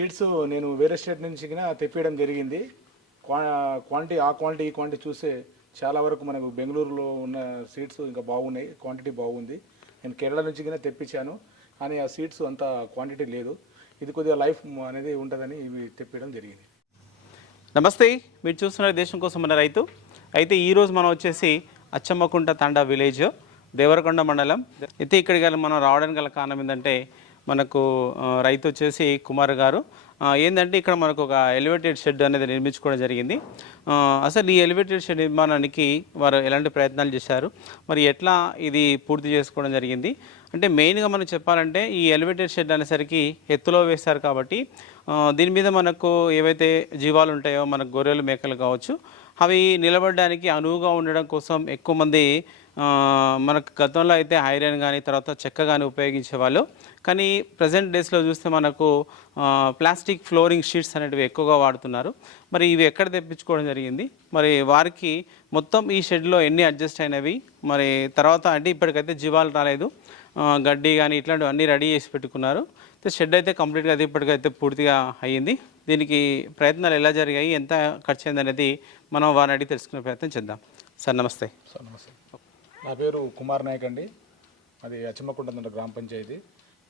Seeds నేను వేరే state నుంచి తెప్పియడం జరిగింది. క్వా- క్వాంటిటీ ఆ క్వాంటిటీ ఈ క్వాంటిటీ చూస్తే చాలా వరకు మనకు బెంగళూరులో ఉన్న సీడ్స్ ఇంకా బాగున్నాయి క్వాంటిటీ బాగుంది. నేను కేరళ నుంచి గిన తెప్పించాను కానీ ఆ సీడ్స్ అంత క్వాంటిటీ లేదు. ఇది కొద్దిగా లైఫ్ అనేది ఉంటుందని ఇవి తెప్పించడం జరిగింది. నమస్తే మీరు చూస్తున్నారు దేశం కోసం మన రైతు. అయితే ఈరోజు మనం వచ్చేసి అచ్చమ్మకుంట తండా విలేజ్ దేవరకొండ మండలం. అయితే ఇక్కడికి మనం రావడానికి గల కారణం ఏంటంటే మనకు రైతు వచ్చేసి కుమార్ గారు. ఏంటంటే ఇక్కడ మనకు ఒక ఎలివేటెడ్ షెడ్ అనేది నిర్మించుకోవడం జరిగింది. అసలు ఈ ఎలివేటెడ్ షెడ్ నిర్మాణానికి వారు ఎలాంటి ప్రయత్నాలు చేశారు? మరి ఎట్లా ఇది పూర్తి చేసుకోవడం జరిగింది? అంటే మెయిన్గా మనం చెప్పాలంటే ఈ ఎలివేటెడ్ షెడ్ అనేసరికి ఎత్తులో వేస్తారు కాబట్టి దీని మీద మనకు ఏవైతే జీవాలు ఉంటాయో మనకు గొర్రెలు మేకలు కావచ్చు అవి నిలబడడానికి అనువుగా ఉండడం కోసం ఎక్కువ మంది మనకు గతంలో అయితే ఐరన్ కానీ తర్వాత చెక్క కానీ ఉపయోగించేవాళ్ళు. కానీ ప్రజెంట్ డేస్లో చూస్తే మనకు ప్లాస్టిక్ ఫ్లోరింగ్ షీట్స్ అనేటివి ఎక్కువగా వాడుతున్నారు. మరి ఇవి ఎక్కడ తెప్పించుకోవడం జరిగింది? మరి వారికి మొత్తం ఈ షెడ్లో ఎన్ని అడ్జస్ట్ అయినవి? మరి తర్వాత అంటే ఇప్పటికైతే జీవాలు రాలేదు. గడ్డి కానీ ఇట్లాంటివి అన్నీ రెడీ చేసి పెట్టుకున్నారు. షెడ్ అయితే కంప్లీట్గా అయితే ఇప్పటికైతే పూర్తిగా అయ్యింది. దీనికి ప్రయత్నాలు ఎలా జరిగాయి ఎంత ఖర్చు అయింది అనేది మనం వారిని అడిగి తెలుసుకునే ప్రయత్నం చేద్దాం. సార్ నమస్తే. సార్ నమస్తే. నా పేరు కుమార్ నాయక్ అండి. అది అచ్చమ్మకుంట గ్రామ పంచాయతీ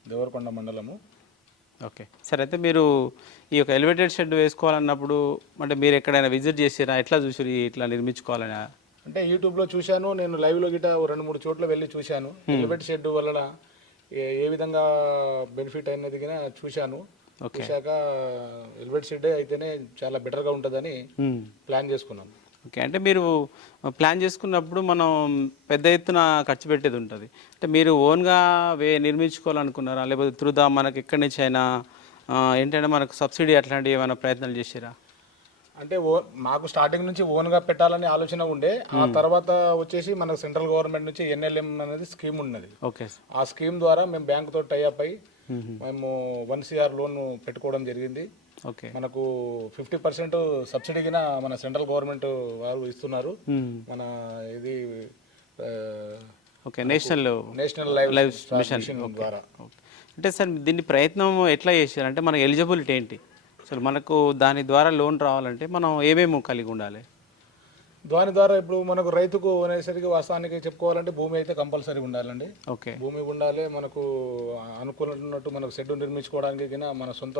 దేవరకొండ మండలము. ఓకే. సార్ అయితే మీరు ఈ యొక్క ఎలివేటెడ్ షెడ్ వేసుకోవాలన్నప్పుడు అంటే మీరు ఎక్కడైనా విజిట్ చేసిరా ఎట్లా చూసి ఇట్లా నిర్మించుకోవాలని? అంటే యూట్యూబ్లో చూశాను నేను లైవ్లో గిట రెండు మూడు చోట్ల వెళ్ళి చూశాను. ఎలివేట్ షెడ్ వలన ఏ విధంగా బెనిఫిట్ అయినది గిన చూశాను. చూశాక ఎలివేట్ షెడ్ అయితేనే చాలా బెటర్గా ఉంటుందని మ్మ్. ప్లాన్ చేసుకున్నాను ఓకే. అంటే మీరు ప్లాన్ చేసుకున్నప్పుడు మనం పెద్ద ఎత్తున ఖర్చు పెట్టేది ఉంటుంది. అంటే మీరు ఓన్గా వే నిర్మించుకోవాలనుకున్నారా? లేకపోతే త్రుదా మనకి ఎక్కడి నుంచి అయినా ఏంటంటే మనకు సబ్సిడీ అట్లాంటివి ఏమైనా ప్రయత్నాలు చేసిరా? అంటే ఓ మాకు స్టార్టింగ్ నుంచి ఓన్గా పెట్టాలని ఆలోచన ఉండే. ఆ తర్వాత వచ్చేసి మనకు సెంట్రల్ గవర్నమెంట్ నుంచి ఎన్ఎల్ఎం అనేది స్కీమ్ ఉన్నది. ఓకే. ఆ స్కీమ్ ద్వారా మేము బ్యాంకుతో టైఅప్ అయి మేము. వన్ సిఆర్ లోన్ పెట్టుకోవడం జరిగింది. ఓకే. మనకు ఫిఫ్టీ పర్సెంట్ సబ్సిడీ కింద మన సెంట్రల్ గవర్నమెంట్ వారు ఇస్తున్నారు. మన ఇది okay national national life mission. ద్వారా. అంటే సార్ దీన్ని ప్రయత్నం ఎట్లా చేశారు? అంటే మనకు ఎలిజిబిలిటీ ఏంటి? అసలు మనకు దాని ద్వారా లోన్ రావాలంటే మనం ఏమేమి కలిగి ఉండాలి? దాని ద్వారా ఇప్పుడు మనకు రైతుకు అనేసరికి వాస్తవానికి చెప్పుకోవాలంటే భూమి అయితే కంపల్సరీ ఉండాలండి. ఓకే. భూమి ఉండాలి మనకు అనుకున్నట్టు మనకు షెడ్ నిర్మించుకోవడానికి మన సొంత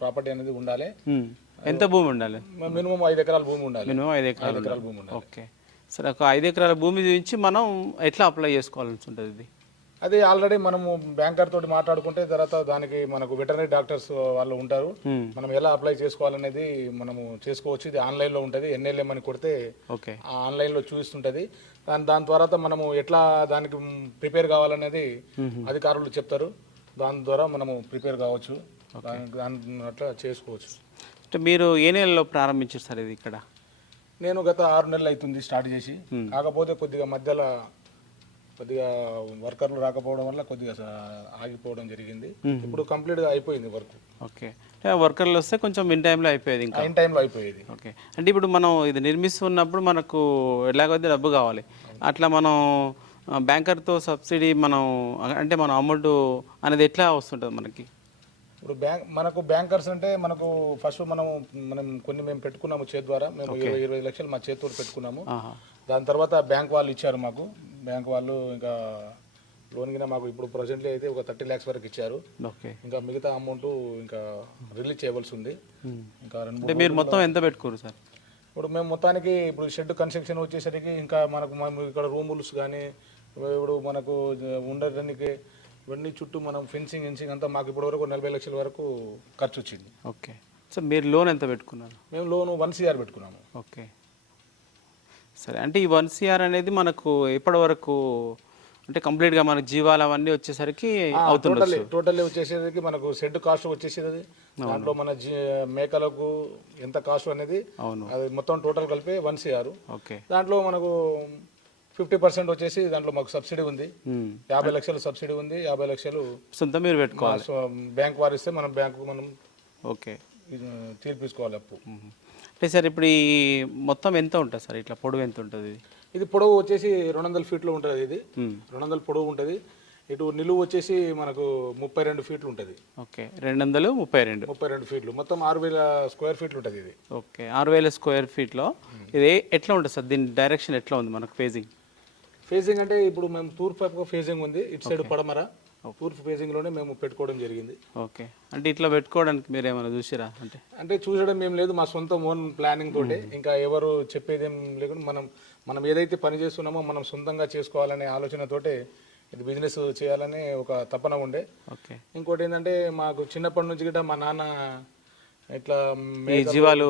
ప్రాపర్టీ అనేది ఉండాలి. ఎంత భూమి ఉండాలి? మినిమం ఐదు ఎకరాల భూమి ఉండాలి. మినిమం ఐదు ఎకరాలు. భూమి ఉండాలి. ఓకే. సరే ఒక ఐదు ఎకరాల భూమి నుంచి మనం ఎట్లా అప్లై చేసుకోవాల్సి ఉంటుంది ఇది? అది ఆల్రెడీ మనము బ్యాంకర్ తోటి మాట్లాడుకుంటే తర్వాత దానికి మనకు వెటర్నరీ డాక్టర్స్ వాళ్ళు ఉంటారు. మ్మ్. మనం ఎలా అప్లై చేసుకోవాలనేది మనము చేసుకోవచ్చు. ఇది ఆన్లైన్లో ఉంటుంది. ఎన్ఎల్ఎం అని కొడితే ఆన్లైన్లో చూపిస్తుంటుంది. దాని దాని తర్వాత మనము ఎట్లా దానికి ప్రిపేర్ కావాలనేది అధికారులు చెప్తారు. దాని ద్వారా మనము ప్రిపేర్ కావచ్చు. దాని దాని అట్లా చేసుకోవచ్చు. అంటే మీరు ఏ నెలలో ప్రారంభించారు సార్ ఇది ఇక్కడ? నేను గత ఆరు నెలలు అవుతుంది స్టార్ట్ చేసి. కాకపోతే కొద్దిగా మధ్యలో కొద్దిగా వర్కర్లు రాకపోవడం వల్ల కొద్దిగా ఆగిపోవడం జరిగింది. ఇప్పుడు కంప్లీట్గా అయిపోయింది వర్క్. ఓకే. వర్కర్లు వస్తే కొంచెం ఇన్ టైంలో అయిపోయేది ఇంకా? అయిన టైంలో అయిపోయేది. ఓకే. అంటే ఇప్పుడు మనం ఇది నిర్మిస్తున్నప్పుడు మనకు ఎలాగైతే డబ్బు కావాలి అట్లా మనం బ్యాంకర్తో సబ్సిడీ మనం అంటే మన అమౌంట్ అనేది ఎట్లా వస్తుంటుంది మనకి? ఇప్పుడు బ్యాంక్ మనకు బ్యాంకర్స్ అంటే మనకు ఫస్ట్ మనం మనం కొన్ని మేము పెట్టుకున్నాము చేతి ద్వారా. మేము ఇరవై ఇరవై లక్షలు మా చేతితో పెట్టుకున్నాము. దాని తర్వాత బ్యాంక్ వాళ్ళు ఇచ్చారు మాకు. బ్యాంక్ వాళ్ళు ఇంకా లోన్ కింద మాకు ఇప్పుడు ప్రజెంట్లీ అయితే ఒక థర్టీ ల్యాక్స్ వరకు ఇచ్చారు. ఓకే. ఇంకా మిగతా అమౌంట్ ఇంకా రిలీజ్ చేయవలసి ఉంది. ఇంకా రెండు అంటే మీరు మొత్తం ఎంత పెట్టుకోరు సార్? ఇప్పుడు మేము మొత్తానికి ఇప్పుడు షెడ్ కన్స్ట్రక్షన్ వచ్చేసరికి ఇంకా మనకు మనం ఇక్కడ రూముల్స్ కానీ ఇప్పుడు మనకు ఉండడానికి ఇవన్నీ చుట్టూ మనం ఫెన్సింగ్ ఫెన్సింగ్ అంతా మాకు ఇప్పటి వరకు నలభై లక్షల వరకు ఖర్చు వచ్చింది. ఓకే. సో మీరు లోన్ ఎంత పెట్టుకున్నారు? మేము లోన్ వన్ సిఆర్ పెట్టుకున్నాము. ఓకే. సరే అంటే ఈ వన్ సిఆర్ అనేది మనకు ఎప్పటి వరకు అంటే కంప్లీట్గా మనకు జీవాలు అవన్నీ వచ్చేసరికి టోటల్లీ టోటల్లీ వచ్చేసరికి మనకు షెడ్ కాస్ట్ వచ్చేసేది దాంట్లో మన జీ మేకలకు ఎంత కాస్ట్ అనేది అవును. అది మొత్తం టోటల్ కలిపి వన్ సిఆర్. ఓకే. దాంట్లో మనకు ఫిఫ్టీ పర్సెంట్ వచ్చేసి దాంట్లో మాకు సబ్సిడీ ఉంది. యాభై లక్షలు సబ్సిడీ ఉంది. యాభై లక్షలు సొంత మీరు పెట్టుకోవాలి. బ్యాంక్ వారు ఇస్తే మనం బ్యాంకు మనం ఓకే. ఇది తీర్పించుకోవాలి అప్పు. అంటే సార్ ఇప్పుడు ఈ మొత్తం ఎంత ఉంటుంది సార్? ఇట్లా పొడవు ఎంత ఉంటుంది ఇది? ఇది పొడవు వచ్చేసి రెండు వందల ఫీట్లో ఉంటుంది ఇది. రెండు వందల పొడవు ఉంటుంది. ఇటు నిలువు వచ్చేసి మనకు ముప్పై రెండు ఫీట్లు ఉంటుంది. ఓకే. రెండు వందలు ముప్పై రెండు. ముప్పై రెండు ఫీట్లు. మొత్తం ఆరు వేల స్క్వేర్ ఫీట్లు ఉంటుంది ఇది. ఓకే. ఆరు వేల స్క్వేర్ ఫీట్లో ఇది ఎట్లా ఉంటుంది సార్? దీని డైరెక్షన్ ఎట్లా ఉంది మనకు ఫేజింగ్ ఫేజింగ్ అంటే ఇప్పుడు మేము తూర్పు వైపుగా ఫేజింగ్ ఉంది. ఇటు సైడ్ పడమర తూర్పు ఫేజింగ్లోనే మేము పెట్టుకోవడం జరిగింది. ఓకే. అంటే ఇట్లా పెట్టుకోవడానికి మీరు ఏమైనా చూసిరా? అంటే అంటే చూసడం ఏం లేదు మా సొంత ఓన్ ప్లానింగ్ తోటి. ఇంకా ఎవరు చెప్పేది ఏం లేకుండా మనం మనం ఏదైతే పని చేస్తున్నామో మనం సొంతంగా చేసుకోవాలనే ఆలోచనతోటే ఇది బిజినెస్ చేయాలని ఒక తపన ఉండే. ఓకే. ఇంకోటి ఏంటంటే మాకు చిన్నప్పటి నుంచి కూడా మా నాన్న ఇట్లా జీవాలు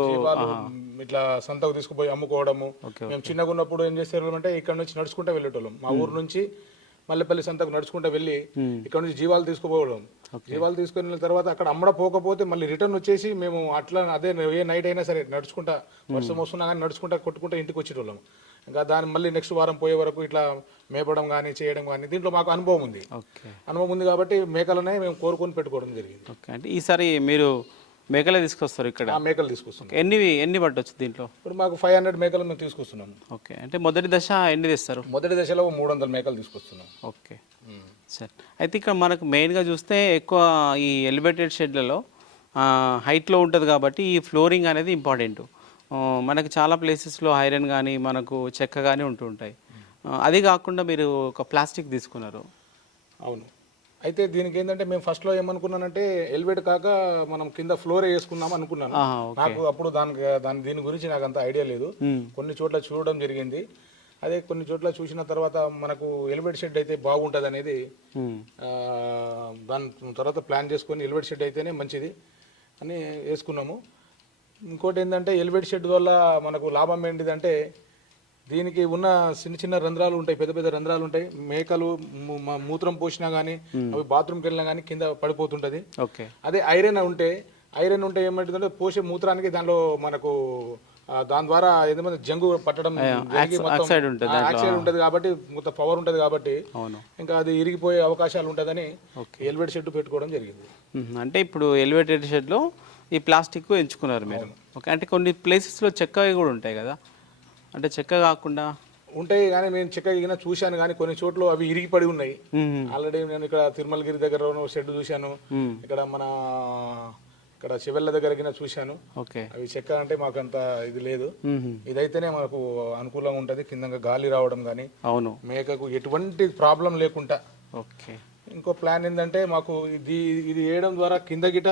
ఇట్లా సంతకు తీసుకుపోయి అమ్ముకోవడము. మేము చిన్నగా ఉన్నప్పుడు ఏం చేసేవాళ్ళం అంటే ఇక్కడ నుంచి నడుచుకుంటూ వెళ్ళేటోళ్ళం. మా ఊరు నుంచి మల్లెపల్లి సంతకు నడుచుకుంటూ వెళ్ళి ఇక్కడ నుంచి జీవాలు తీసుకుపోవడం. జీవాలు తీసుకుని వెళ్ళిన తర్వాత అక్కడ అమ్మడ పోకపోతే మళ్ళీ రిటర్న్ వచ్చేసి మేము అట్లా అదే ఏ నైట్ అయినా సరే నడుచుకుంటా వర్షం వస్తున్నా కానీ నడుచుకుంటా కొట్టుకుంటా ఇంటికి వచ్చేటోళ్ళం. ఇంకా దాని మళ్ళీ నెక్స్ట్ వారం పోయే వరకు ఇట్లా మేపడం కానీ చేయడం కానీ దీంట్లో మాకు అనుభవం ఉంది. అనుభవం ఉంది కాబట్టి మేకలనే మేము కోరుకొని పెట్టుకోవడం జరిగింది. అంటే ఈసారి మీరు మేకలే తీసుకొస్తారు ఇక్కడ? మేకలు తీసుకొస్తున్నాం. ఎన్ని ఎన్ని పట్టవచ్చు దీంట్లో? ఇప్పుడు మాకు ఫైవ్ హండ్రెడ్ మేకలు మేము తీసుకొస్తున్నాం. ఓకే. అంటే మొదటి దశ ఎన్ని తెస్తారు? మొదటి దశలో మూడు వందల మేకలు తీసుకొస్తున్నాం. ఓకే. సరే. అయితే ఇక్కడ మనకు మెయిన్గా చూస్తే ఎక్కువ ఈ ఎలివేటెడ్ షెడ్లలో హైట్లో ఉంటుంది కాబట్టి ఈ ఫ్లోరింగ్ అనేది ఇంపార్టెంట్ మనకు చాలా ప్లేసెస్లో ఐరన్ కానీ మనకు చెక్క కానీ ఉంటూ ఉంటాయి. అది కాకుండా మీరు ఒక ప్లాస్టిక్ తీసుకున్నారు. అవును. అయితే దీనికి ఏంటంటే మేము ఫస్ట్లో ఏమనుకున్నానంటే ఎలివేట్ కాక మనం కింద ఫ్లోరే వేసుకుందాం అనుకున్నాను. నాకు అప్పుడు దానికి దాని దీని గురించి నాకు అంత ఐడియా లేదు. కొన్ని చోట్ల చూడడం జరిగింది. అదే కొన్ని చోట్ల చూసిన తర్వాత మనకు ఎలివేట్ షెడ్ అయితే బాగుంటుంది అనేది దాని తర్వాత ప్లాన్ చేసుకొని ఎలివేట్ షెడ్ అయితేనే మంచిది అని వేసుకున్నాము. ఇంకోటి ఏంటంటే ఎలివేట్ షెడ్ వల్ల మనకు లాభం ఏంటిదంటే దీనికి ఉన్న చిన్న చిన్న రంధ్రాలు ఉంటాయి పెద్ద పెద్ద రంధ్రాలు ఉంటాయి. మేకలు మూత్రం పోసినా కానీ అవి బాత్రూమ్కి వెళ్ళినా కానీ కింద పడిపోతుంటది. ఓకే. అదే ఐరన్ ఉంటే ఐరన్ ఉంటే ఏమంటుందంటే పోసే మూత్రానికి దానిలో మనకు దాని ద్వారా ఏదైనా జంగు పట్టడం ఆక్సైడ్ ఉంటుంది ఆ, ఆక్సైడ్ ఉంటుంది కాబట్టి మొత్తం పవర్ ఉంటుంది కాబట్టి అవును. ఇంకా అది ఇరిగిపోయే అవకాశాలు ఉంటుందని ఎలివేట్ షెడ్ పెట్టుకోవడం జరిగింది. అంటే ఇప్పుడు ఎలివేటెడ్ షెడ్లో ఈ ప్లాస్టిక్ ఎంచుకున్నారు మీరు. ఓకే. అంటే కొన్ని ప్లేసెస్లో చెక్కవి కూడా ఉంటాయి కదా. అంటే చెక్క కాకుండా? ఉంటాయి కానీ నేను చెక్క చూశాను కానీ కొన్ని చోట్ల అవి ఇరిగిపడి ఉన్నాయి. మ్మ్. ఆల్రెడీ నేను ఇక్కడ తిరుమలగిరి దగ్గర షెడ్ చూశాను. ఇక్కడ మన ఇక్కడ చివెళ్ళ దగ్గర చూశాను. ఓకే. అవి చెక్క అంటే మాకు అంత ఇది లేదు. ఇదైతేనే మనకు అనుకూలంగా ఉంటుంది కింద గాలి రావడం కానీ అవును. మేకకు ఎటువంటి ప్రాబ్లం లేకుండా. ఓకే. ఇంకో ప్లాన్ ఏంటంటే మాకు ఇది ఇది వేయడం ద్వారా కింద గిట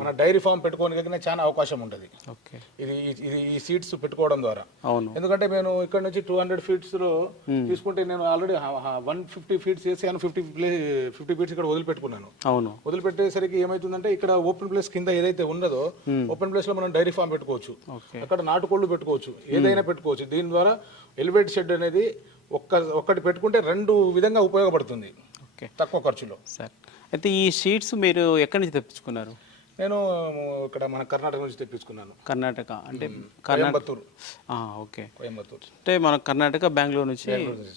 మన డైరీ ఫామ్ పెట్టుకోవడానికి చాలా అవకాశం ఉంటుంది. ఓకే. ఇది ఇది ఈ సీట్స్ పెట్టుకోవడం ద్వారా. అవును. ఎందుకంటే నేను ఇక్కడ నుంచి టూ హండ్రెడ్ ఫీట్స్లో తీసుకుంటే నేను ఆల్రెడీ వన్ ఫిఫ్టీ ఫీట్స్ వేసాను ఫిఫ్టీ ప్లేస్ ఫిఫ్టీ ఫీట్స్ ఇక్కడ వదిలిపెట్టుకున్నాను. అవును. వదిలిపెట్టేసరికి ఏమైతుందంటే ఇక్కడ ఓపెన్ ప్లేస్ కింద ఏదైతే ఉన్నదో ఓపెన్ ప్లేస్లో మనం డైరీ ఫామ్ పెట్టుకోవచ్చు. అక్కడ నాటుకోళ్ళు పెట్టుకోవచ్చు. ఏదైనా పెట్టుకోవచ్చు. దీని ద్వారా ఎలివేట్ షెడ్ అనేది ఒక్క ఒక్కటి పెట్టుకుంటే రెండు విధంగా ఉపయోగపడుతుంది. ఓకే. తక్కువ ఖర్చులో. సార్ అయితే ఈ షీట్స్ మీరు ఎక్కడి నుంచి తెప్పించుకున్నారు? నేను ఇక్కడ మన కర్ణాటక నుంచి తెప్పించుకున్నాను. కర్ణాటక అంటే కోయంబత్తూరు. ఓకే. కోయంబత్తూరు. అంటే మన కర్ణాటక బెంగళూరు నుంచి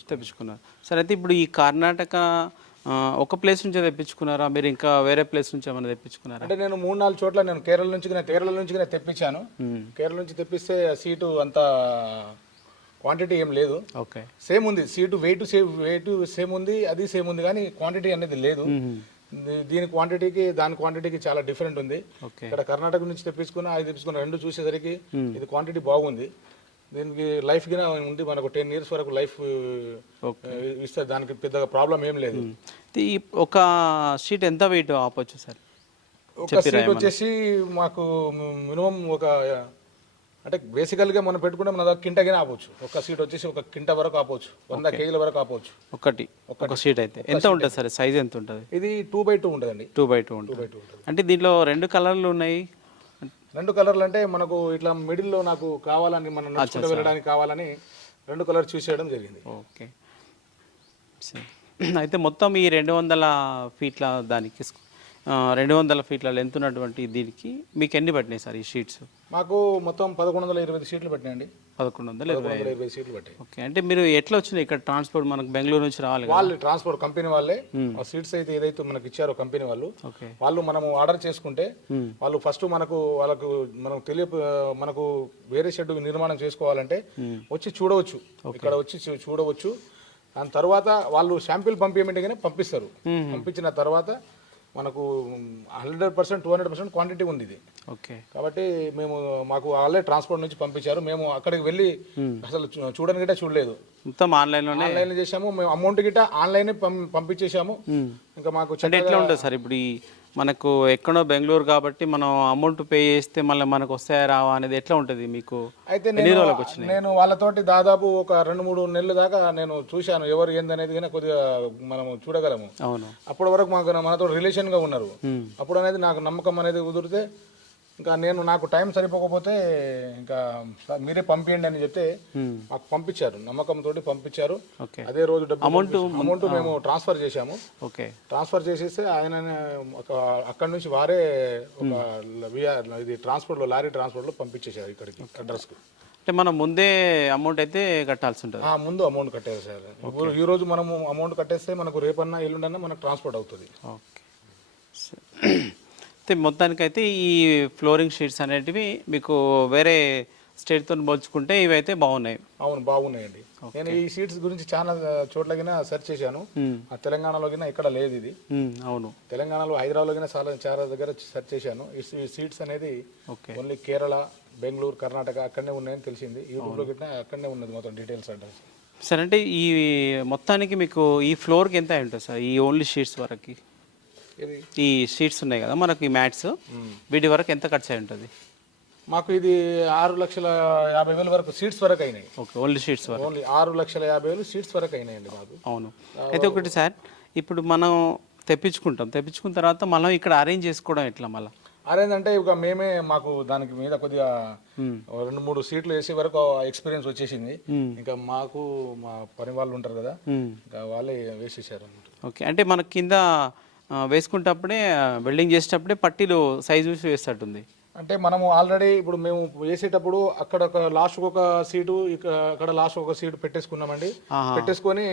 తెప్పించుకున్నారు. సరే అయితే ఇప్పుడు ఈ కర్ణాటక ఒక ప్లేస్ నుంచే తెప్పించుకున్నారా? మీరు ఇంకా వేరే ప్లేస్ నుంచి ఏమైనా తెప్పించుకున్నారా? అంటే నేను మూడు నాలుగు చోట్ల నేను కేరళ నుంచి కేరళ నుంచి తెప్పించాను. కేరళ నుంచి తెప్పిస్తే సీటు అంత క్వాంటిటీ ఏం లేదు. ఓకే. సేమ్ ఉంది. Seat weight same weight same ఉంది అది సేమ్ ఉంది కానీ క్వాంటిటీ అనేది లేదు. దీని క్వాంటిటీకి దాని క్వాంటిటీకి చాలా డిఫరెంట్ ఉంది. ఇక్కడ కర్ణాటక నుంచి తెప్పించుకున్న అది తెప్పించుకున్న రెండు చూసేసరికి ఇది క్వాంటిటీ బాగుంది. దీనికి లైఫ్ గిన ఉంది మనకు టెన్ ఇయర్స్ వరకు లైఫ్ ఇస్తే దానికి పెద్దగా ప్రాబ్లం ఏం లేదు. ఒక షీట్ ఎంత వెయిట్ ఆపొచ్చు సార్? ఒక సీట్ వచ్చేసి మాకు మినిమం ఒక అంటే బేసికల్గా మనం పెట్టుకుంటే మన కింటగిన ఆపవచ్చు ఒక సీట్ వచ్చేసి ఒక కింట వరకు ఆపవచ్చు వంద కేజీల వరకు ఆపవచ్చు ఒకటి. ఒక షీట్ అయితే. ఎంత ఉంటుంది సార్? సైజ్ ఎంత ఉంటుంది? ఇది టూ బై టూ ఉంటుందండి. Two by two two by two అంటే దీంట్లో రెండు కలర్లు ఉన్నాయి? రెండు కలర్లు అంటే మనకు ఇట్లా మిడిల్లో నాకు కావాలని మనం నడుచుకుంటూ వెళ్ళడానికి కావాలని రెండు కలర్ చూస్ చేయడం జరిగింది. ఓకే. అయితే మొత్తం ఈ రెండు వందల ఫీట్ల దానికి రెండు వందల ఫీట్ల లెంత్ ఉన్నటువంటి దీనికి మీకు ఎన్ని పట్టినాయి సార్ ఈ షీట్స్ మాకు మొత్తం పదకొండు వందల ఇరవై సీట్లు పెట్టినాయండి. పదకొండు వందల ఇరవై ఇరవై సీట్లు పెట్టాయి. ఓకే అంటే మీరు ఎట్లా వచ్చినాయి ఇక్కడ ట్రాన్స్పోర్ట్ మనకు బెంగళూరు నుంచి రావాలి వాళ్ళు ట్రాన్స్పోర్ట్ కంపెనీ వాళ్ళే. ఆ సీట్స్ అయితే ఏదైతే మనకి ఇచ్చారో కంపెనీ వాళ్ళు. ఓకే. వాళ్ళు మనము ఆర్డర్ చేసుకుంటే Hmm. వాళ్ళు ఫస్ట్ మనకు వాళ్ళకు మనకు తెలియ మనకు వేరే షెడ్ నిర్మాణం చేసుకోవాలంటే వచ్చి చూడవచ్చు. ఇక్కడ వచ్చి చూడవచ్చు. దాని తర్వాత వాళ్ళు శాంపిల్ పంపించమంటేనే పంపిస్తారు. పంపించిన తర్వాత మనకు hundred percent two hundred percent quantity ఉంది ఇది. ఓకే. కాబట్టి మేము మాకు వాళ్ళే ట్రాన్స్పోర్ట్ నుంచి పంపించారు. మేము అక్కడికి వెళ్ళి అసలు చూ- చూడని గిట్ట చూడలేదు. మొత్తం ఆన్లైన్లోనే? ఆన్లైన్ చేసాము మేము అమౌంట్ గిట్ట ఆన్లైన్ పంపించేసాము ఇంకా మాకు ఎట్లా ఉంటుంది సార్ ఇప్పుడు మనకు ఎక్కడో బెంగళూరు కాబట్టి మనం అమౌంట్ పే చేస్తే మళ్ళీ మనకు వస్తాయా రావా అనేది ఎట్లా ఉంటుంది మీకు? అయితే నేను నేను వాళ్ళతోటి దాదాపు ఒక రెండు మూడు నెలల దాకా నేను చూశాను ఎవరు ఏందనేది కానీ కొద్దిగా మనం చూడగలము. అవును. అప్పటి వరకు మాకు మనతో రిలేషన్గా ఉన్నారు. అప్పుడు అనేది నాకు నమ్మకం అనేది కుదిరితే ఇంకా నేను నాకు టైం సరిపోకపోతే ఇంకా సార్ మీరే పంపించండి అని చెప్తే Hmm. మాకు పంపించారు. నమ్మకంతో పంపించారు. అదే రోజు డబ్బు Amount అమౌంట్ మేము ట్రాన్స్ఫర్ చేశాము. ఓకే. ట్రాన్స్ఫర్ చేసేస్తే ఆయన ఒక అక్కడ నుంచి వారే ఒక విఆర్ ఇది ట్రాన్స్పోర్ట్లో లారీ ట్రాన్స్పోర్ట్లో పంపించేశారు ఇక్కడికి అడ్రస్కు అంటే మనం ముందే అమౌంట్ అయితే కట్టాల్సి ఉంటుంది ఆ, ముందు అమౌంట్ కట్టారు సార్. ఇప్పుడు ఈ రోజు మనము అమౌంట్ కట్టేస్తే మనకు రేపన్నా ఎల్లుండన్నా మనకు ట్రాన్స్పోర్ట్ అవుతుంది. ఓకే. అయితే మొత్తానికైతే ఈ ఫ్లోరింగ్ షీట్స్ అనేటివి మీకు వేరే స్టేట్తో పోల్చుకుంటే ఇవి అయితే బాగున్నాయి. అవును బాగున్నాయండి. నేను ఈ సీట్స్ గురించి చాలా చోట్ల సెర్చ్ చేశాను. మ్మ్. ఆ తెలంగాణలో గిన ఇక్కడ లేదు ఇది. అవును. తెలంగాణలో హైదరాబాద్లో గిన చాలా చాలా దగ్గర సెర్చ్ చేశాను. ఈ సీట్స్ అనేది ఓకే. ఓన్లీ కేరళ బెంగళూరు కర్ణాటక అక్కడనే ఉన్నాయని తెలిసింది. యూట్యూబ్లో గిట్ట అక్కడనే ఉన్నది మొత్తం డీటెయిల్స్ అడ్రస్. సార్ అంటే ఈ మొత్తానికి మీకు ఈ ఫ్లోర్కి ఎంత అయి ఉంటుంది సార్? ఈ ఓన్లీ షీట్స్ వరకు? ఈ షీట్స్ ఉన్నాయి కదా మనకి ఈ మ్యాట్స్ వీటి వరకు ఎంత ఖర్చు అయి ఉంటుంది? మాకు ఇది ఆరు లక్షల యాభై వేల వరకు సీట్స్ వరకు అయినాయి. ఓకే ఓన్లీ షీట్స్ వరకు. ఓన్లీ ఆరు లక్షల యాభై వేలు సీట్స్ వరకు అయినాయండి మాకు. అవును. అయితే ఒకటి సార్ ఇప్పుడు మనం తెప్పించుకుంటాం. తెప్పించుకున్న తర్వాత మనం ఇక్కడ అరేంజ్ చేసుకోవడం ఎట్లా మళ్ళీ? అరేందంటే ఇక మేమే మాకు దానికి మీద కొద్దిగా రెండు మూడు సీట్లు వేసే వరకు ఎక్స్పీరియన్స్ వచ్చేసింది. ఇంకా మాకు మా పని వాళ్ళు ఉంటారు కదా ఇంకా వాళ్ళే వేసేసారు ఓకే అంటే మనకి కింద వేసుకుంటప్పుడే వెల్డింగ్ చేసేటప్పుడే పట్టీలు సైజ్ చూసి వేస్తట్టుంది అంటే మనము ఆల్రెడీ ఇప్పుడు మేము వేసేటప్పుడు అక్కడ ఒక లాస్ట్ ఒక సీటు ఇక అక్కడ లాస్ట్ ఒక సీటు పెట్టేసుకున్నామండి. పెట్టేసుకొని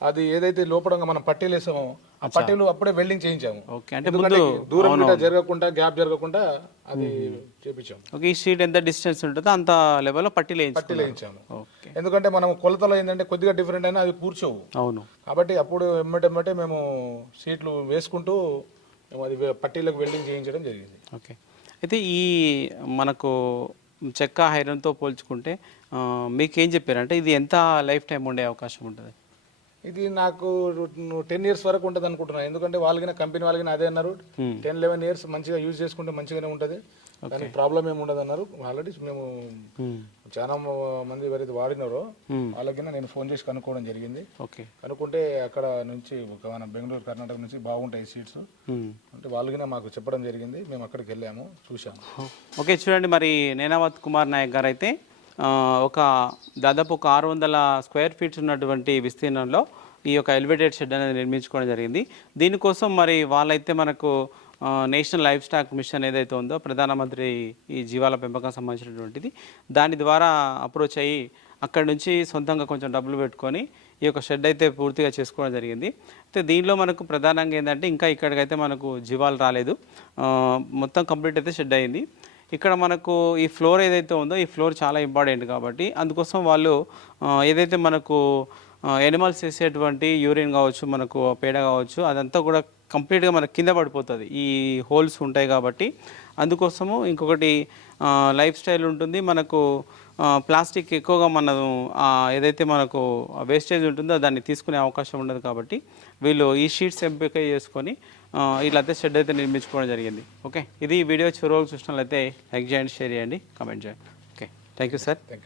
అది ఏదైతే లోపల మనం పట్టీలు వేసామో ఆ పట్టీలు అప్పుడే వెల్డింగ్ చేయించాము. ఓకే అంటే ముందు దూరం జరగకుండా గ్యాప్ జరగకుండా అది చేపించాము. ఓకే ఈ షీట్ ఎంత డిస్టెన్స్ ఉంటుందో అంత లెవెల్లో పట్టీలు పట్టీలు వేయించాము. ఓకే. ఎందుకంటే మనం కొలతలో ఏంటంటే కొద్దిగా డిఫరెంట్ అయినా అది కూర్చోవు అవును. కాబట్టి అప్పుడు ఎమ్మటెమ్మటే మేము సీట్లు వేసుకుంటూ మేము అది పట్టీలకు వెల్డింగ్ చేయించడం జరిగింది. ఓకే. అయితే ఈ మనకు చెక్క ఐరన్తో పోల్చుకుంటే మీకేం చెప్పారంటే ఇది ఎంత లైఫ్ టైం ఉండే అవకాశం ఉంటుంది? ఇది నాకు టెన్ ఇయర్స్ వరకు ఉంటుంది అనుకుంటున్నాను ఎందుకంటే వాళ్ళకి కంపెనీ వాళ్ళకి అదే అన్నారు. టెన్ లెవెన్ ఇయర్స్ మంచిగా యూజ్ చేసుకుంటే మంచిగానే ఉంటుంది. దానికి ప్రాబ్లం ఏమి ఉండదు అన్నారు. ఆల్రెడీ మేము చాలా మంది ఎవరైతే వాడినారో వాళ్ళకి నేను ఫోన్ చేసి కనుక్కోవడం జరిగింది. కనుక్కుంటే అక్కడ నుంచి ఒక మన బెంగళూరు కర్ణాటక నుంచి బాగుంటాయి సీట్స్ అంటే వాళ్ళకి మాకు చెప్పడం జరిగింది. మేము అక్కడికి వెళ్ళాము చూసాము ఓకే చూడండి మరి నేనావత్ కుమార్ నాయక్ గారు అయితే ఒక దాదాపు ఒక ఆరు వందల స్క్వేర్ ఫీట్స్ ఉన్నటువంటి విస్తీర్ణంలో ఈ యొక్క ఎలివేటెడ్ షెడ్ అనేది నిర్మించుకోవడం జరిగింది. దీనికోసం మరి వాళ్ళైతే మనకు నేషనల్ లైఫ్ స్టాక్ మిషన్ ఏదైతే ఉందో ప్రధానమంత్రి ఈ జీవాల పెంపకం సంబంధించినటువంటిది దాని ద్వారా అప్రోచ్ అయ్యి అక్కడి నుంచి సొంతంగా కొంచెం డబ్బులు పెట్టుకొని ఈ యొక్క షెడ్ అయితే పూర్తిగా చేసుకోవడం జరిగింది. అయితే దీనిలో మనకు ప్రధానంగా ఏంటంటే ఇంకా ఇక్కడికైతే మనకు జీవాలు రాలేదు. మొత్తం కంప్లీట్ అయితే షెడ్ అయింది. ఇక్కడ మనకు ఈ ఫ్లోర్ ఏదైతే ఉందో ఈ ఫ్లోర్ చాలా ఇంపార్టెంట్ కాబట్టి అందుకోసం వాళ్ళు ఏదైతే మనకు ఎనిమల్స్ వేసేటువంటి యూరిన్ కావచ్చు మనకు పేడ కావచ్చు అదంతా కూడా కంప్లీట్గా మనకు కింద పడిపోతుంది. ఈ హోల్స్ ఉంటాయి కాబట్టి అందుకోసము ఇంకొకటి లైఫ్ స్టైల్ ఉంటుంది. మనకు ప్లాస్టిక్ ఎక్కువగా మనం ఏదైతే మనకు వేస్టేజ్ ఉంటుందో దాన్ని తీసుకునే అవకాశం ఉండదు కాబట్టి వీళ్ళు ఈ షీట్స్ ఎంపిక చేసుకొని ఇలా అయితే షెడ్ అయితే నిర్మించుకోవడం జరిగింది. ఓకే ఇది వీడియో చివరి చూసినట్లయితే లైక్ చేయండి షేర్ చేయండి కామెంట్ చేయండి. Okay thank you sir thank you